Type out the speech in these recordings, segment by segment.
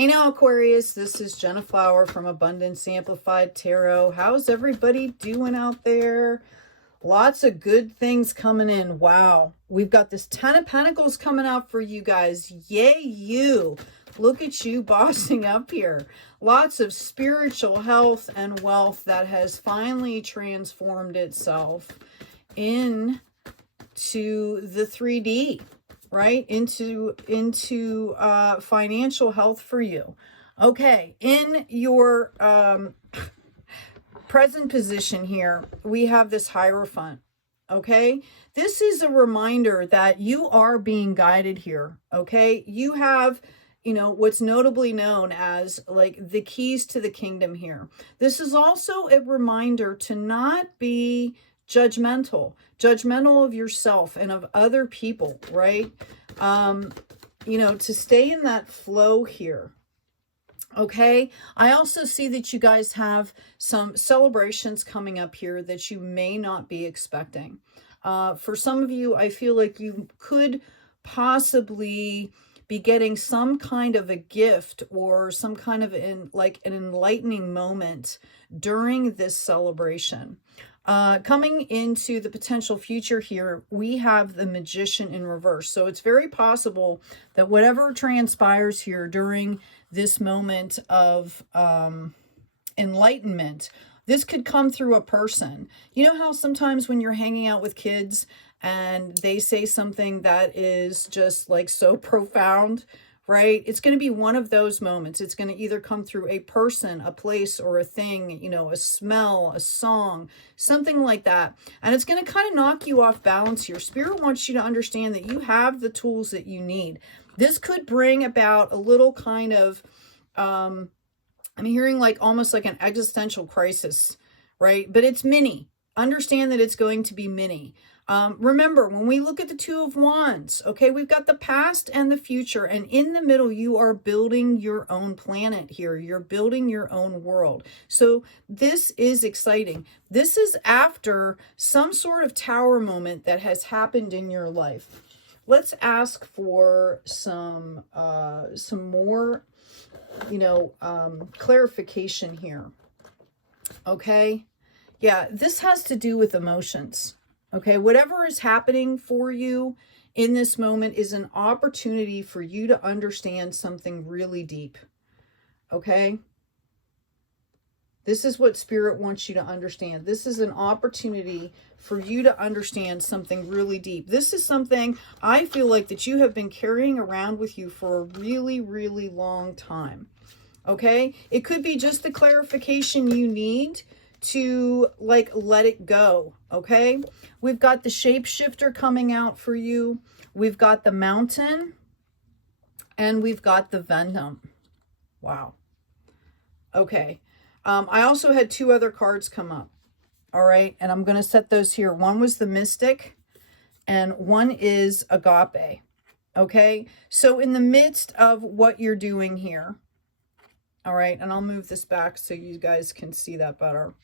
Hey now, Aquarius, this is Jenna Flower from Abundance Amplified Tarot. How's everybody doing out there? Lots of good things coming in. Wow. We've got this 10 of Pentacles coming out for you guys. Yay, you. Look at you bossing up here. Lots of spiritual health and wealth that has finally transformed itself into the 3D. Right into financial health for you. Okay, in your present position here, we have this Hierophant. Okay, this is a reminder that you are being guided here. Okay, you have, you know, what's notably known as like the keys to the kingdom here. This is also a reminder to not be judgmental of yourself and of other people, right? You know, to stay in that flow here. Okay, I also see that you guys have some celebrations coming up here that you may not be expecting. For some of you, I feel like you could possibly be getting some kind of a gift or some kind of an enlightening moment during this celebration. Coming into the potential future here, we have the Magician in reverse. So it's very possible that whatever transpires here during this moment of enlightenment, this could come through a person. You know how sometimes when you're hanging out with kids and they say something that is just like so profound, right? It's going to be one of those moments. It's going to either come through a person, a place, or a thing, you know, a smell, a song, something like that. And it's going to kind of knock you off balance here. Spirit wants you to understand that you have the tools that you need. This could bring about a little kind of, I'm hearing like almost like an existential crisis, right? But it's mini. Understand that it's going to be mini. Remember, when we look at the Two of Wands, okay, we've got the past and the future, and in the middle, you are building your own planet here. You're building your own world. So this is exciting. This is after some sort of tower moment that has happened in your life. Let's ask for some more, you know, clarification here. Okay. Yeah, this has to do with emotions. Okay, whatever is happening for you in this moment is an opportunity for you to understand something really deep. Okay? This is what Spirit wants you to understand. This is an opportunity for you to understand something really deep. This is something I feel like that you have been carrying around with you for a really, really long time. Okay? It could be just the clarification you need to like let it go. Okay, we've got the Shapeshifter coming out for you, we've got the Mountain, and we've got the Venom. Wow. Okay, I also had two other cards come up. All right, and I'm going to set those here. One was the Mystic and one is Agape. Okay, so in the midst of what you're doing here, all right, and I'll move this back so you guys can see that better.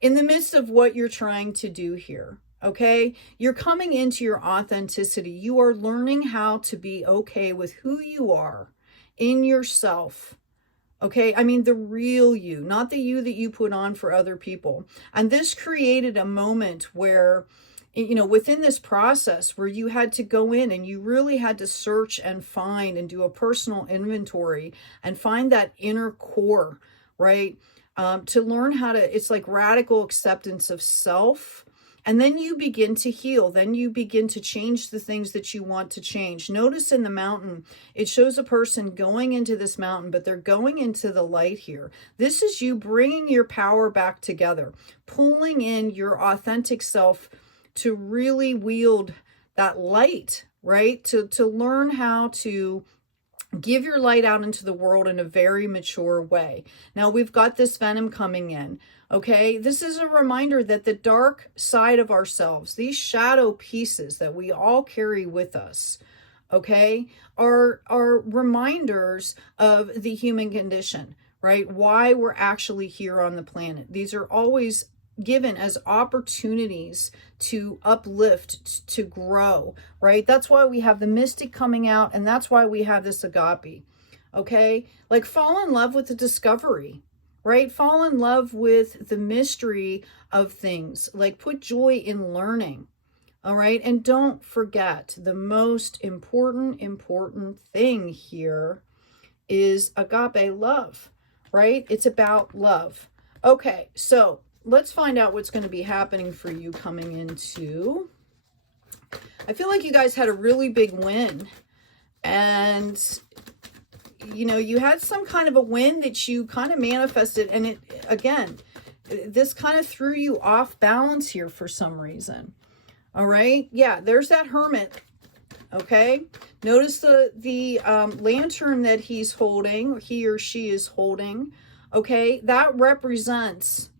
In the midst of what you're trying to do here, okay, you're coming into your authenticity. You are learning how to be okay with who you are in yourself. Okay, I mean the real you, not the you that you put on for other people. And this created a moment where, you know, within this process where you had to go in and you really had to search and find and do a personal inventory and find that inner core, right? To learn how to, it's like radical acceptance of self. And then you begin to heal. Then you begin to change the things that you want to change. Notice in the Mountain, it shows a person going into this mountain, but they're going into the light here. This is you bringing your power back together, pulling in your authentic self to really wield that light, right? To learn how to give your light out into the world in a very mature way. Now we've got this Venom coming in. Okay, this is a reminder that the dark side of ourselves, these shadow pieces that we all carry with us, okay, are reminders of the human condition, right? Why we're actually here on the planet. These are always given as opportunities to uplift, to grow, right? That's why we have the Mystic coming out, and that's why we have this Agape. Okay, like fall in love with the discovery, right? Fall in love with the mystery of things. Like put joy in learning. All right, and don't forget the most important thing here is agape love, right? It's about love. Okay, so let's find out what's going to be happening for you coming into. I feel like you guys had a really big win, and you know, you had some kind of a win that you kind of manifested, and it, again, this kind of threw you off balance here for some reason. All right, yeah, there's that Hermit. Okay, notice the lantern that he's holding, he or she is holding. Okay, that represents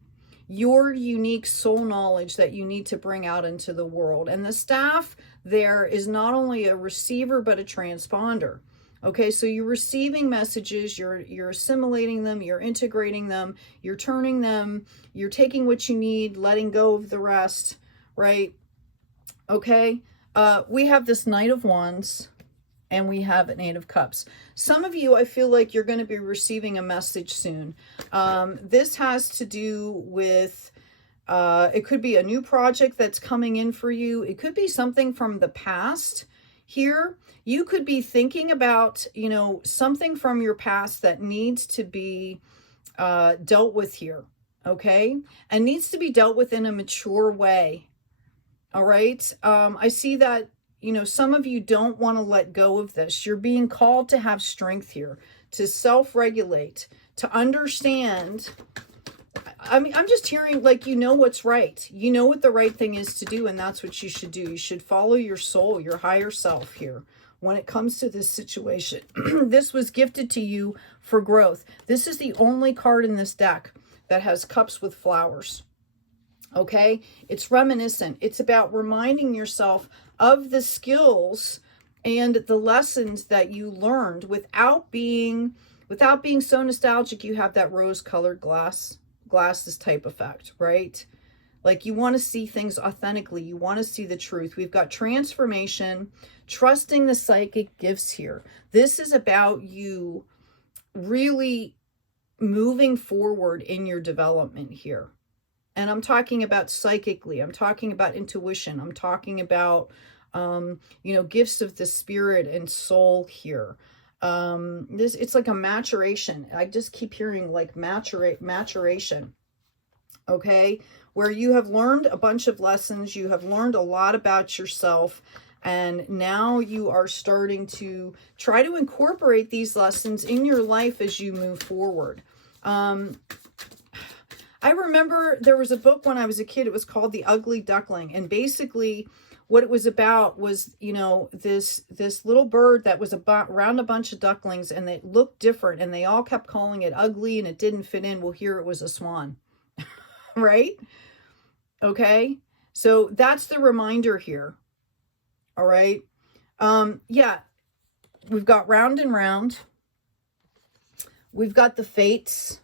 your unique soul knowledge that you need to bring out into the world. And the staff there is not only a receiver but a transponder. Okay, so you're receiving messages, you're assimilating them, you're integrating them, you're turning them, you're taking what you need, letting go of the rest, right? Okay, we have this Knight of Wands and we have an Eight of Cups. Some of you, I feel like you're going to be receiving a message soon. This has to do with, it could be a new project that's coming in for you. It could be something from the past here. You could be thinking about, you know, something from your past that needs to be dealt with here, okay? And needs to be dealt with in a mature way, all right? I see that, you know, some of you don't want to let go of this. You're being called to have strength here, to self-regulate, to understand. I mean, I'm just hearing like, you know what's right. You know what the right thing is to do, and that's what you should do. You should follow your soul, your higher self here when it comes to this situation. This was gifted to you for growth. This is the only card in this deck that has cups with flowers. Okay? It's reminiscent. It's about reminding yourself of the skills and the lessons that you learned without being so nostalgic. You have that rose-colored glasses type effect, right? Like you want to see things authentically. You want to see the truth. We've got transformation, trusting the psychic gifts here. This is about you really moving forward in your development here. And I'm talking about psychically. I'm talking about intuition. I'm talking about, you know, gifts of the spirit and soul here. It's like a maturation. I just keep hearing like maturation. Okay, where you have learned a bunch of lessons, you have learned a lot about yourself, and now you are starting to try to incorporate these lessons in your life as you move forward. I remember there was a book when I was a kid, it was called The Ugly Duckling, and basically what it was about was, you know, this little bird that was around a bunch of ducklings, and they looked different, and they all kept calling it ugly, and it didn't fit in. Well, here it was a swan. Right? Okay. So that's the reminder here. All right. Yeah. We've got round and round. We've got the fates.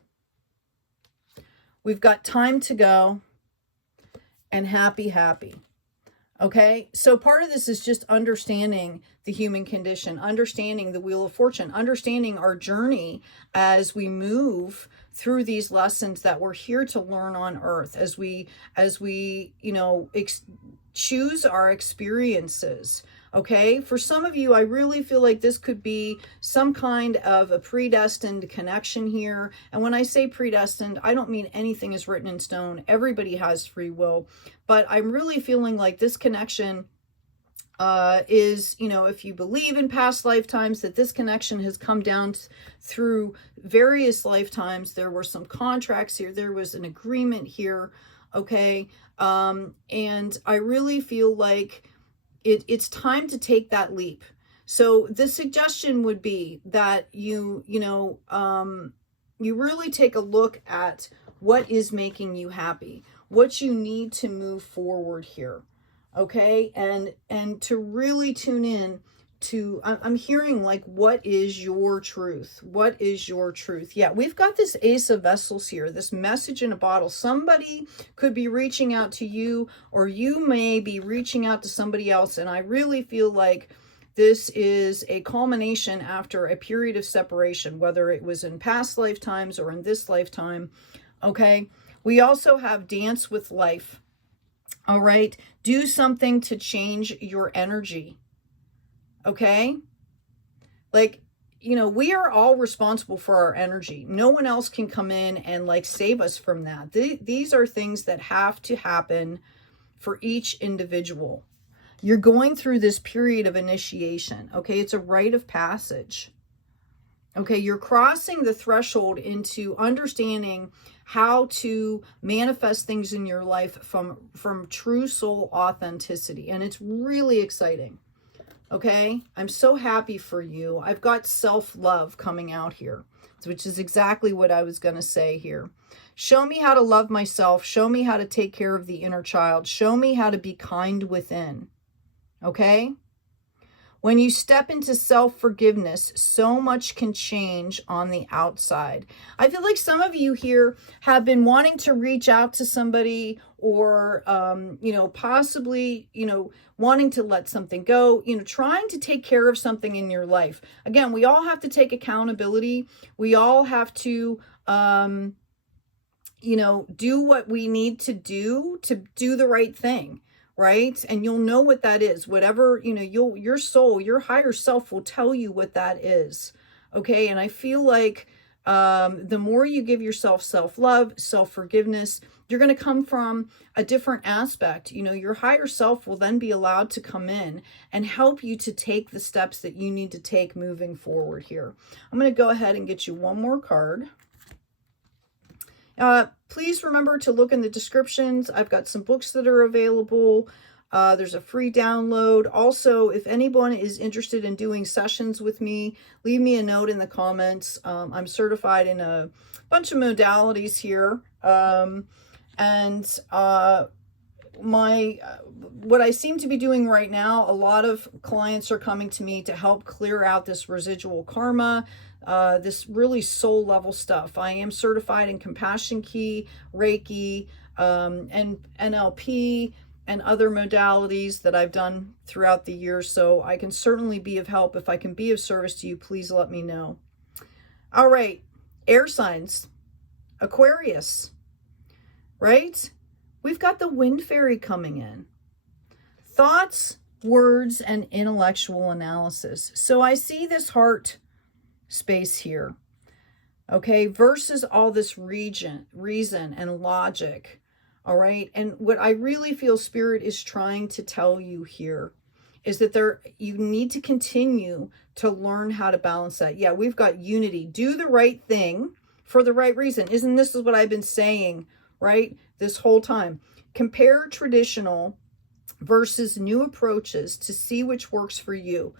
We've got time to go and happy. Okay. So part of this is just understanding the human condition, understanding the wheel of fortune, understanding our journey as we move through these lessons that we're here to learn on earth, as we, you know, choose our experiences. Okay. For some of you, I really feel like this could be some kind of a predestined connection here. And when I say predestined, I don't mean anything is written in stone. Everybody has free will, but I'm really feeling like this connection is, you know, if you believe in past lifetimes, that this connection has come down through various lifetimes. There were some contracts here. There was an agreement here. Okay. And I really feel like it's time to take that leap. So the suggestion would be that you really take a look at what is making you happy, what you need to move forward here. Okay. And to really tune in to, I'm hearing like, what is your truth? What is your truth? Yeah, we've got this Ace of Vessels here, this message in a bottle. Somebody could be reaching out to you, or you may be reaching out to somebody else. And I really feel like This is a culmination after a period of separation, whether it was in past lifetimes or in this lifetime. Okay. We also have dance with life. All right. Do something to change your energy. Okay. Like, you know, we are all responsible for our energy. No one else can come in and like save us from that. These are things that have to happen for each individual. You're going through this period of initiation. Okay. It's a rite of passage. Okay. You're crossing the threshold into understanding how to manifest things in your life from true soul authenticity. And it's really exciting. Okay, I'm so happy for you. I've got self-love coming out here, which is exactly what I was going to say here. Show me how to love myself. Show me how to take care of the inner child. Show me how to be kind within. Okay? When you step into self-forgiveness, so much can change on the outside. I feel like some of you here have been wanting to reach out to somebody or, you know, possibly, you know, wanting to let something go, you know, trying to take care of something in your life. Again, we all have to take accountability. We all have to, you know, do what we need to do the right thing. Right? And you'll know what that is. Whatever, you know, your soul, your higher self will tell you what that is. Okay. And I feel like the more you give yourself self-love, self-forgiveness, you're going to come from a different aspect. You know, your higher self will then be allowed to come in and help you to take the steps that you need to take moving forward here. I'm going to go ahead and get you one more card. Please remember to look in the descriptions. I've got some books that are available. There's a free download. Also, if anyone is interested in doing sessions with me, leave me a note in the comments. I'm certified in a bunch of modalities here. What I seem to be doing right now, a lot of clients are coming to me to help clear out this residual karma, this really soul level stuff. I am certified in Compassion Key, Reiki, and NLP, and other modalities that I've done throughout the years. So I can certainly be of help. If I can be of service to you, please let me know. All right, air signs, Aquarius, right? We've got the wind fairy coming in. Thoughts, words, and intellectual analysis. So I see this heart space here, okay, versus all this reason and logic, all right? And what I really feel Spirit is trying to tell you here is that you need to continue to learn how to balance that. Yeah, we've got unity. Do the right thing for the right reason. This is what I've been saying, right, this whole time. Compare traditional versus new approaches to see which works for you.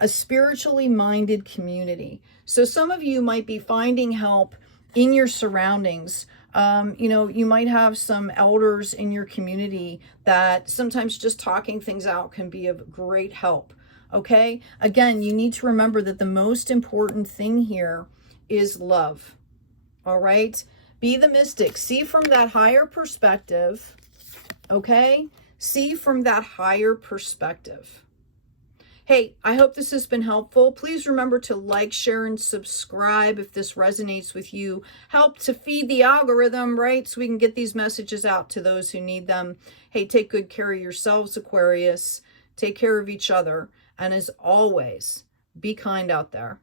A spiritually minded community. So some of you might be finding help in your surroundings. You know, you might have some elders in your community that sometimes just talking things out can be of great help. Okay. Again, you need to remember that the most important thing here is love. All right. Be the mystic. See from that higher perspective. Okay. See from that higher perspective. Hey, I hope this has been helpful. Please remember to like, share, and subscribe if this resonates with you. Help to feed the algorithm, right? So we can get these messages out to those who need them. Hey, take good care of yourselves, Aquarius. Take care of each other. And as always, be kind out there.